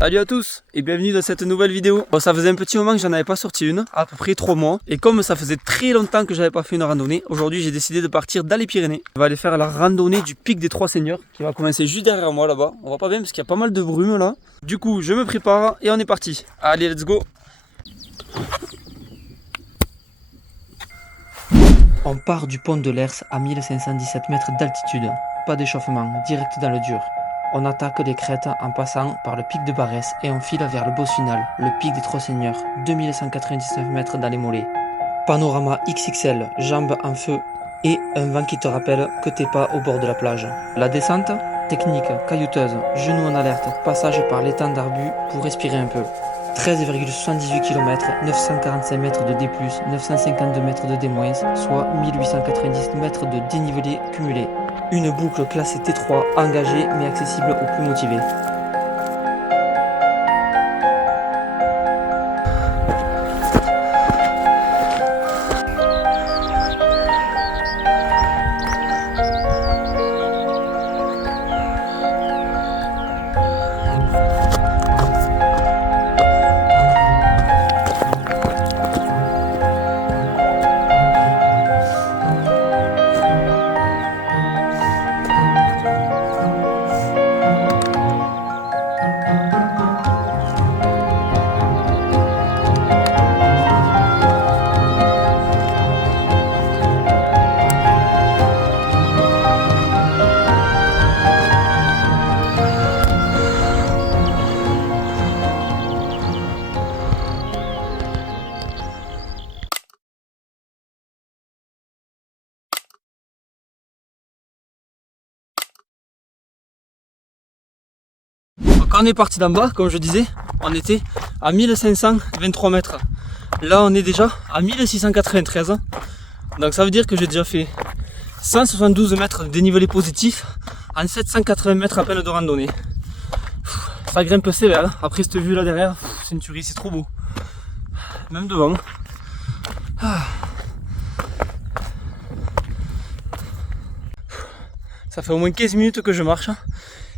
Salut à tous et bienvenue dans cette nouvelle vidéo. Bon, ça faisait un petit moment que j'en avais pas sorti une, à peu près 3 mois. Et comme ça faisait très longtemps que j'avais pas fait une randonnée, aujourd'hui j'ai décidé de partir dans les Pyrénées. On va aller faire la randonnée du pic des Trois Seigneurs qui va commencer juste derrière moi là-bas. On voit pas bien parce qu'il y a pas mal de brume là. Du coup je me prépare et on est parti. Allez, let's go. On part du pont de l'Hers à 1517 mètres d'altitude. Pas d'échauffement, direct dans le dur. On attaque les crêtes en passant par le pic de Barès et on file vers le boss final, le pic des Trois Seigneurs, 2199 mètres dans les mollets. Panorama XXL, jambes en feu et un vent qui te rappelle que t'es pas au bord de la plage. La descente, technique, caillouteuse, genoux en alerte, passage par l'étang d'Arbu pour respirer un peu. 13,78 km, 945 mètres de D+, 952 mètres de D-, soit 1890 mètres de dénivelé cumulé. Une boucle classée T3, engagée mais accessible aux plus motivés. Quand on est parti d'en bas, comme je disais, on était à 1523 mètres. Là, on est déjà à 1693. Donc ça veut dire que j'ai déjà fait 172 mètres de dénivelé positif en 780 mètres à peine de randonnée. Ça grimpe sévère. Hein. Après cette vue là derrière, c'est une tuerie, c'est trop beau. Même devant. Ça fait au moins 15 minutes que je marche.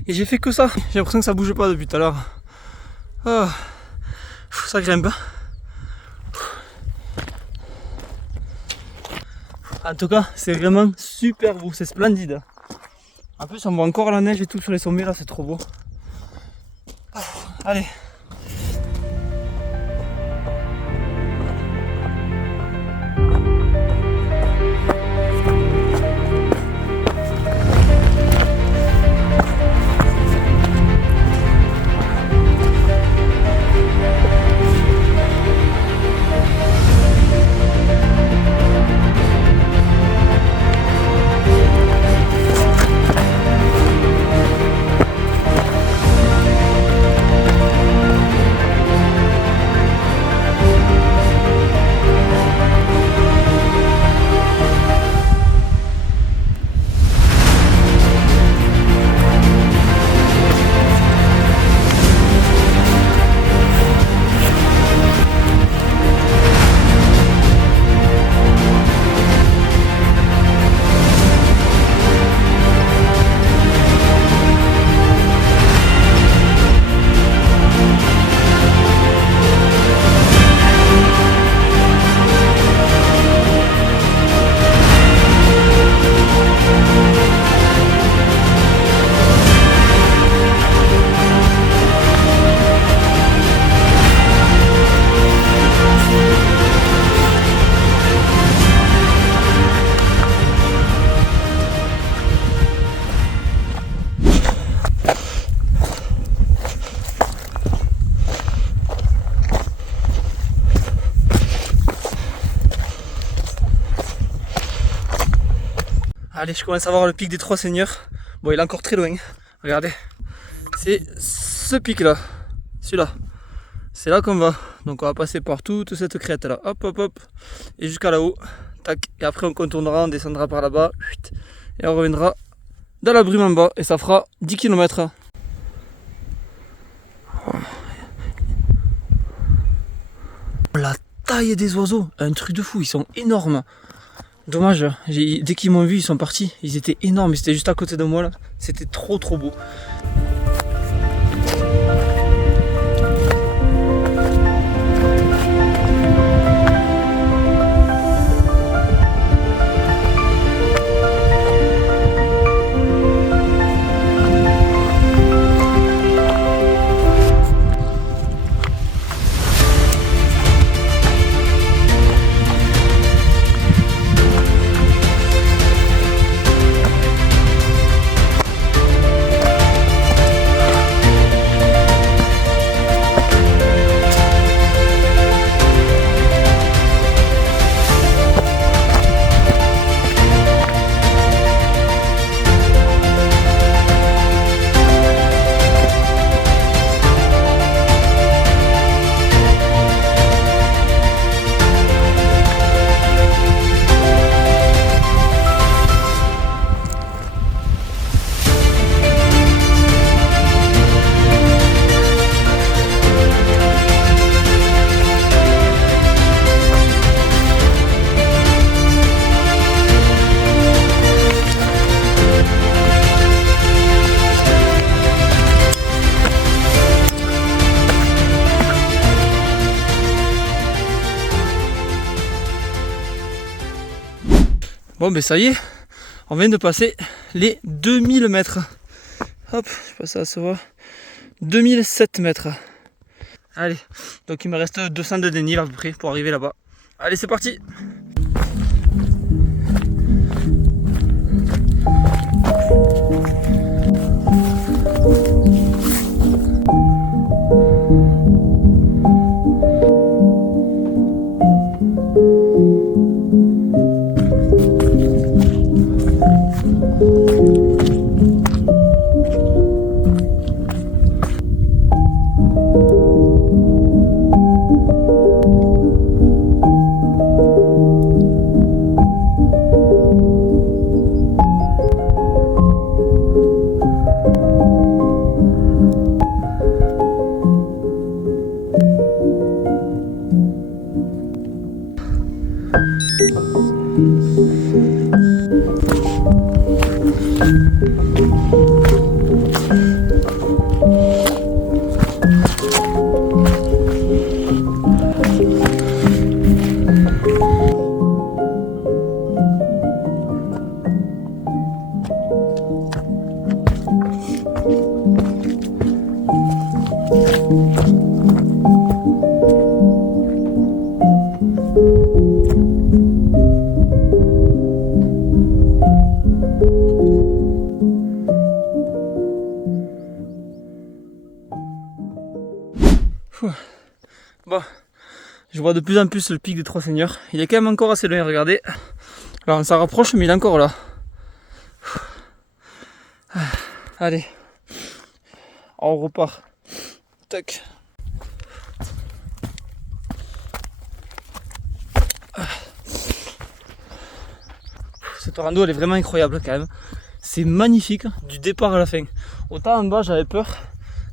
Et j'ai fait que ça. J'ai l'impression que ça bouge pas depuis tout à l'heure. Ça grimpe. En tout cas, c'est vraiment super beau. C'est splendide. En plus, on voit encore la neige et tout sur les sommets là. C'est trop beau. Allez. Allez, je commence à voir le pic des Trois Seigneurs. Bon, il est encore très loin. Regardez. C'est ce pic là. Celui-là. C'est là qu'on va. Donc on va passer par toute cette crête là. Hop, hop, hop. Et jusqu'à là-haut. Tac. Et après on contournera, on descendra par là-bas. Et on reviendra dans la brume en bas. Et ça fera 10 km. La taille des oiseaux. Un truc de fou. Ils sont énormes. Dommage, dès qu'ils m'ont vu, ils sont partis. Ils étaient énormes, c'était juste à côté de moi là. C'était trop beau. Bon ben ça y est, on vient de passer les 2000 mètres. Hop, je sais pas si ça se voit. 2007 mètres. Allez, donc il me reste 200 de dénivelé à peu près pour arriver là-bas. Allez, c'est parti. Bon, je vois de plus en plus le pic des Trois Seigneurs. Il est quand même encore assez loin, regardez. Alors on s'en rapproche, mais il est encore là. Allez, on repart. Tac. Cette rando elle est vraiment incroyable quand même. C'est magnifique du départ à la fin. Autant en bas j'avais peur.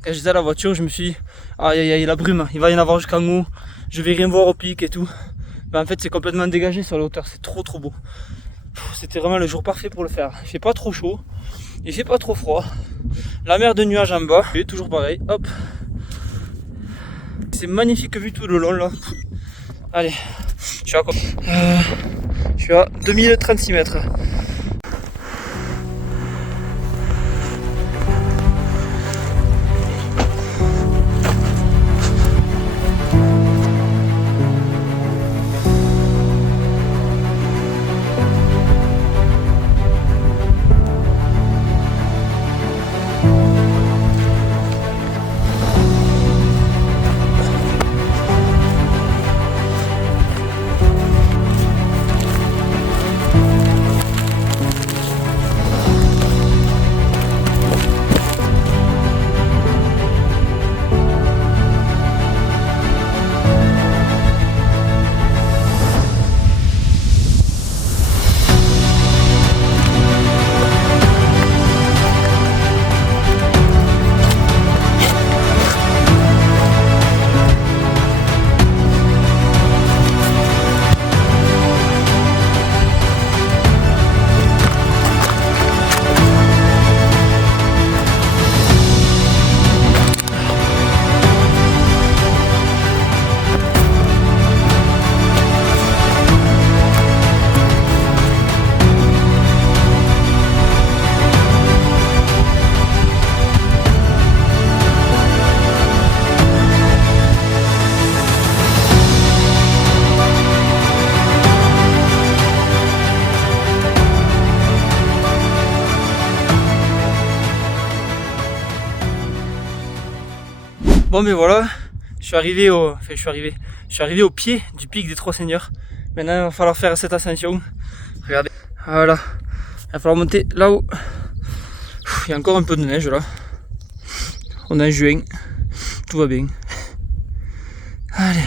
Quand j'étais à la voiture, je me suis dit aïe aïe aïe, la brume, il va y en avoir jusqu'en haut, je vais rien voir au pic et tout. Mais en fait c'est complètement dégagé sur la hauteur, c'est trop beau. C'était vraiment le jour parfait pour le faire. Il fait pas trop chaud, il fait pas trop froid. La mer de nuages en bas, et toujours pareil, hop. C'est magnifique vue tout le long là. Allez, je suis à 2036 mètres. Bon mais voilà, je suis arrivé au pied du pic des Trois Seigneurs. Maintenant il va falloir faire cette ascension. Regardez, voilà, il va falloir monter là-haut. Il y a encore un peu de neige là. On est en juin, tout va bien. Allez.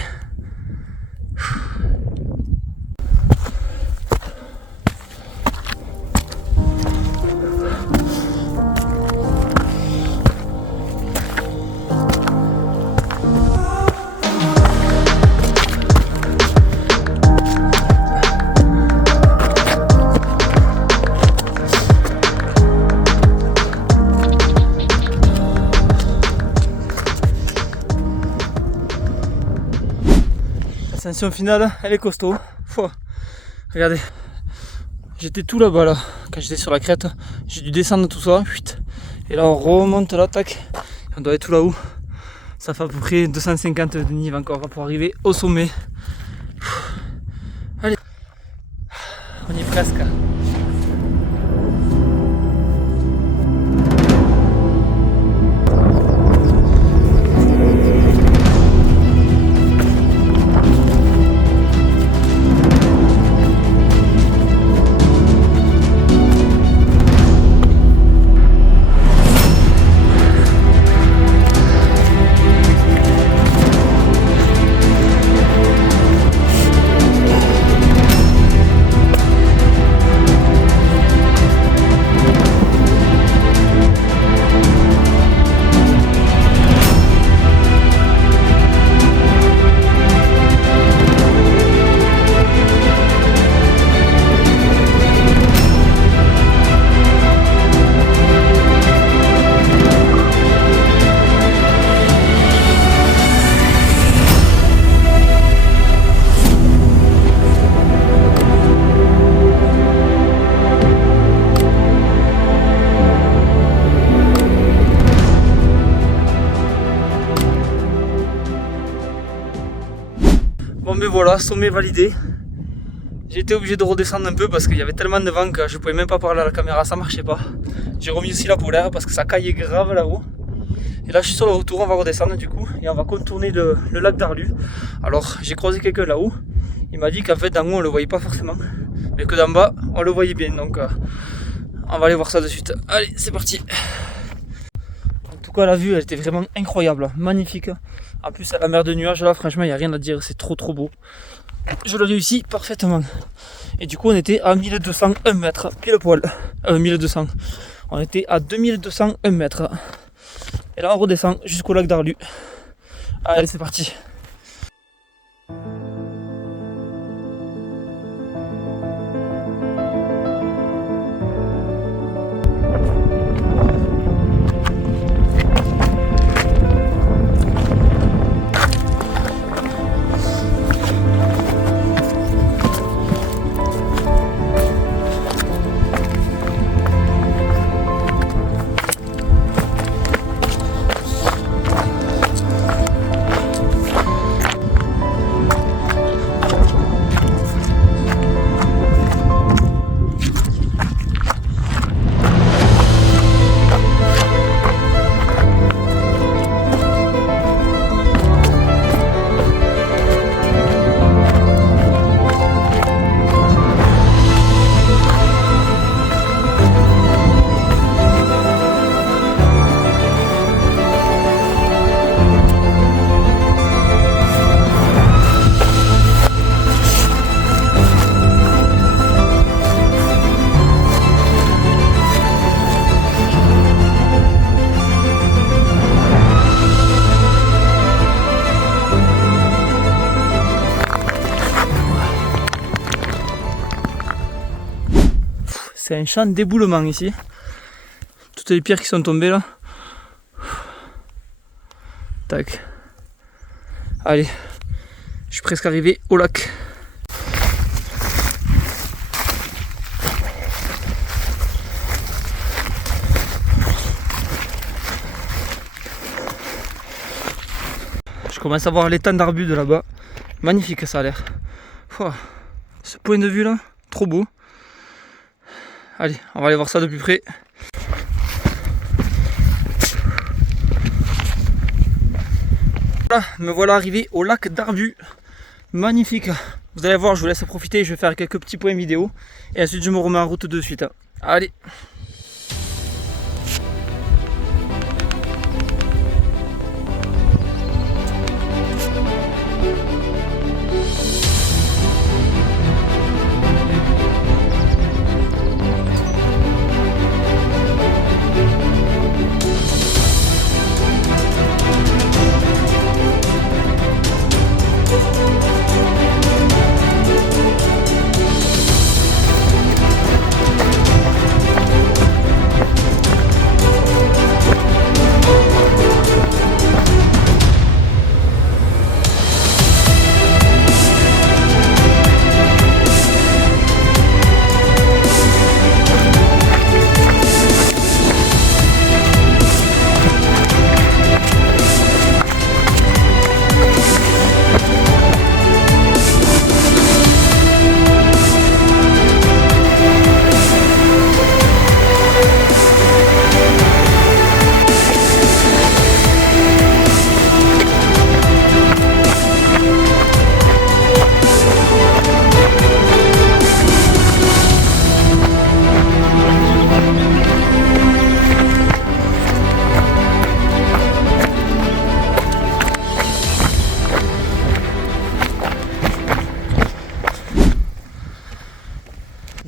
L'ascension finale, elle est costaud. Regardez, J'étais tout là-bas là, quand j'étais sur la crête, j'ai dû descendre tout ça, et là on remonte là, tac, on doit être tout là-haut. Ça fait à peu près 250 de niveau encore pour arriver au sommet. Allez, on y est presque. Bon mais voilà, sommet validé. J'ai été obligé de redescendre un peu parce qu'il y avait tellement de vent que je pouvais même pas parler à la caméra, ça marchait pas. J'ai remis aussi la polaire parce que ça caillait grave là-haut. Et là je suis sur le retour, on va redescendre du coup et on va contourner le lac d'Arlu. Alors j'ai croisé quelqu'un là-haut, il m'a dit qu'en fait d'en haut on le voyait pas forcément, mais que d'en bas on le voyait bien, donc on va aller voir ça de suite. Allez, c'est parti. En tout cas la vue elle était vraiment incroyable, magnifique. En plus à la mer de nuages là, franchement il n'y a rien à dire, c'est trop beau. Je le réussis parfaitement. Et du coup on était à 1201 mètres, pile poil. 1200. On était à 2201 mètres. Et là on redescend jusqu'au lac d'Arlu. Allez, c'est parti. C'est un champ d'éboulement ici. Toutes les pierres qui sont tombées là. Tac. Allez, je suis presque arrivé au lac. Je commence à voir l'étang d'arbus de là-bas. Magnifique ça a l'air. Ce point de vue là, trop beau. Allez, on va aller voir ça de plus près. Voilà, me voilà arrivé au lac d'Arbu. Magnifique. Vous allez voir, je vous laisse profiter, je vais faire quelques petits points vidéo. Et ensuite je me remets en route de suite. Allez.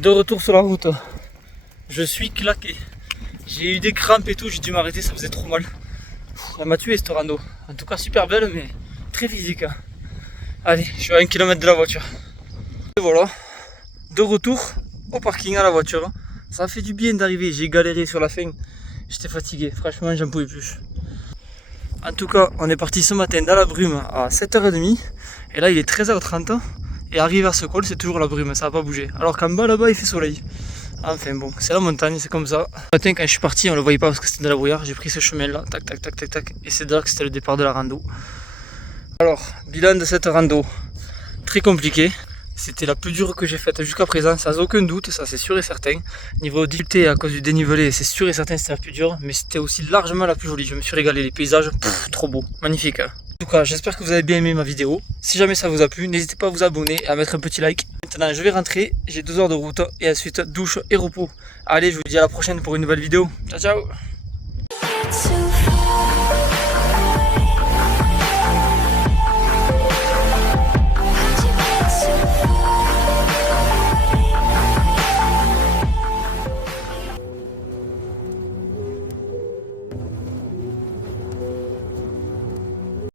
De retour sur la route, je suis claqué. J'ai eu des crampes et tout, j'ai dû m'arrêter, ça faisait trop mal. Elle m'a tué cette rando. En tout cas super belle mais très physique. Allez, je suis à 1 km de la voiture. Et voilà, de retour au parking à la voiture. Ça a fait du bien d'arriver, j'ai galéré sur la fin. J'étais fatigué, franchement j'en pouvais plus. En tout cas, on est parti ce matin dans la brume à 7h30. Et là il est 13h30. Et arrivé à ce col, c'est toujours la brume, ça n'a pas bougé. Alors qu'en bas là-bas il fait soleil. Enfin bon, c'est la montagne, c'est comme ça. Ce matin quand je suis parti, on le voyait pas parce que c'était de la brouillard. J'ai pris ce chemin là, tac tac tac tac tac. Et c'est de là que c'était le départ de la rando. Alors, bilan de cette rando. Très compliqué. C'était la plus dure que j'ai faite jusqu'à présent, sans aucun doute, ça c'est sûr et certain. Niveau difficulté à cause du dénivelé, c'est sûr et certain c'était la plus dure. Mais c'était aussi largement la plus jolie, je me suis régalé. Les paysages, trop beau, magnifique. En tout cas, j'espère que vous avez bien aimé ma vidéo. Si jamais ça vous a plu, n'hésitez pas à vous abonner et à mettre un petit like. Maintenant, je vais rentrer, j'ai 2 heures de route et ensuite douche et repos. Allez, je vous dis à la prochaine pour une nouvelle vidéo. Ciao, ciao!